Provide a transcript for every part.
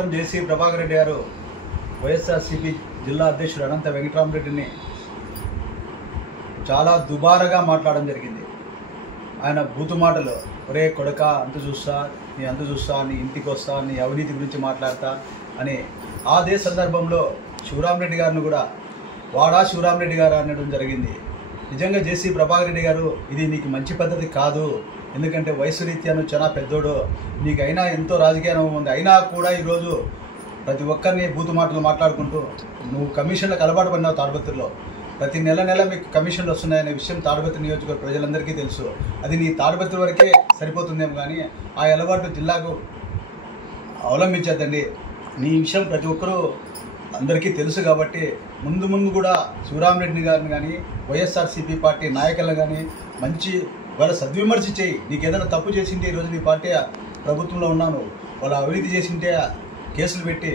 క్రితం జేసీ ప్రభాకర్ రెడ్డి గారు వైఎస్ఆర్సీపీ జిల్లా అధ్యక్షుడు అనంత వెంకటరామరెడ్డిని చాలా దుబారగా మాట్లాడడం జరిగింది. ఆయన బూతు మాటలు, ఒరే కొడక అంత చూస్తా, నీ ఇంటికి వస్తా, నీ అవినీతి గురించి మాట్లాడతా అని అదే సందర్భంలో శివరామరెడ్డి గారిని కూడా వాడా శివరామరెడ్డి గారు అనడం జరిగింది. నిజంగా జేసీ ప్రభాకర్ రెడ్డి గారు, ఇది నీకు మంచి పద్ధతి కాదు. ఎందుకంటే వయసు రీత్యాను చాలా పెద్దోడు, నీకు అయినా ఎంతో రాజకీయ అనుభవం ఉంది. అయినా కూడా ఈరోజు ప్రతి ఒక్కరిని బూతు మాటలు మాట్లాడుకుంటూ నువ్వు కమిషన్లకు అలవాటు పడినావు. తాడిపత్రిలో ప్రతి నెల మీకు కమిషన్లు వస్తున్నాయనే విషయం తాడిపత్రి నియోజకవర్గ ప్రజలందరికీ తెలుసు. అది నీ తాడిపత్రి వరకే సరిపోతుందేమో కానీ ఆ అలవాటు జిల్లాకు అవలంబించద్దండి. నీ విషయం ప్రతి ఒక్కరూ అందరికీ తెలుసు. కాబట్టి ముందు కూడా శివరామరెడ్డి గారిని కానీ వైఎస్ఆర్సీపీ పార్టీ నాయకులను కానీ మంచి వాళ్ళ సద్విమర్శ చేయి. నీకు ఏదైనా తప్పు చేసింటే ఈరోజు నీ పార్టీ ప్రభుత్వంలో ఉన్నాను, వాళ్ళ అవినీతి చేసింటే కేసులు పెట్టి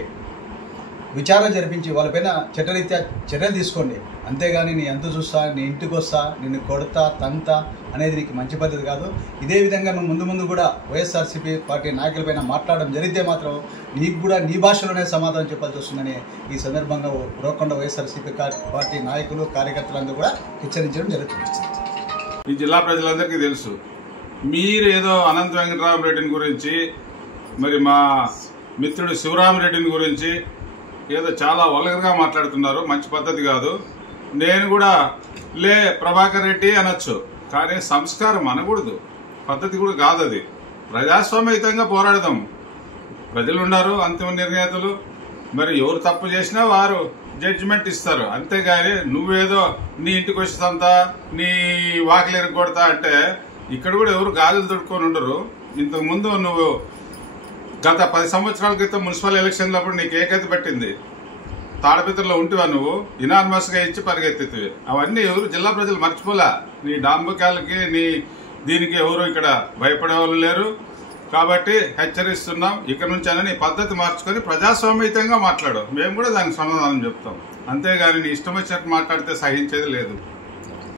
విచారణ జరిపించి వాళ్ళపైన చట్టరీత్యా చర్యలు తీసుకోండి. అంతేగాని నీ ఎంత చూస్తా, నీ ఇంటికి వస్తా, నిన్ను కొడతా తంతా అనేది నీకు మంచి పద్ధతి కాదు. ఇదే విధంగా నువ్వు ముందు కూడా వైఎస్ఆర్సీపీ పార్టీ నాయకులపైన మాట్లాడడం జరిగితే మాత్రం నీకు కూడా నీ భాషలోనే సమాధానం చెప్పాల్సి వస్తుందని ఈ సందర్భంగా ఉరవకొండ వైఎస్ఆర్సీపీ పార్టీ నాయకులు కార్యకర్తలందరూ కూడా హెచ్చరించడం జరుగుతుంది. ఈ జిల్లా ప్రజలందరికీ తెలుసు, మీరు ఏదో అనంత వెంకటరామరెడ్డిని గురించి, మరి మా మిత్రుడు శివరామరెడ్డిని గురించి ఏదో చాలా వల్గర్గా మాట్లాడుతున్నారు. మంచి పద్ధతి కాదు. నేను కూడా ప్రభాకర్ రెడ్డి అనొచ్చు, కానీ సంస్కారం అనకూడదు, పద్ధతి కూడా కాదు. అది ప్రజాస్వామ్యయుతంగా పోరాడదాం. ప్రజలు ఉన్నారు, అంతిమ నిర్ణేతలు. మరి ఎవరు తప్పు చేసినా వారు జడ్జిమెంట్ ఇస్తారు. అంతేగాని నువ్వేదో నీ ఇంటికి వచ్చేదంతా, నీ వాకిలి ఎరగొడతా అంటే ఇక్కడ కూడా ఎవరు గాజులు తొడుక్కొని ఉండరు. ఇంతకుముందు నువ్వు గత 10 సంవత్సరాల క్రితం మున్సిపల్ ఎలక్షన్లప్పుడు నీకు ఏకైతే పెట్టింది, తాడపత్రిలో ఉంటివా నువ్వు, ఇనార్మస్గా ఇచ్చి పరిగెత్తివి. అవన్నీ ఎవరు జిల్లా ప్రజలు మర్చిపోలే. నీ డాంబకాలకి నీ దీనికి ఎవరు ఇక్కడ భయపడే వాళ్ళు లేరు. కాబట్టి హెచ్చరిస్తున్నాం, ఇక్కడ నుంచి అయినా నీ పద్ధతి మార్చుకొని ప్రజాస్వామ్యయుతంగా మాట్లాడు. మేము కూడా దానికి సమాధానం చెప్తాం. అంతేగాని నీ ఇష్టం వచ్చినట్టు మాట్లాడితే సహించేది లేదు.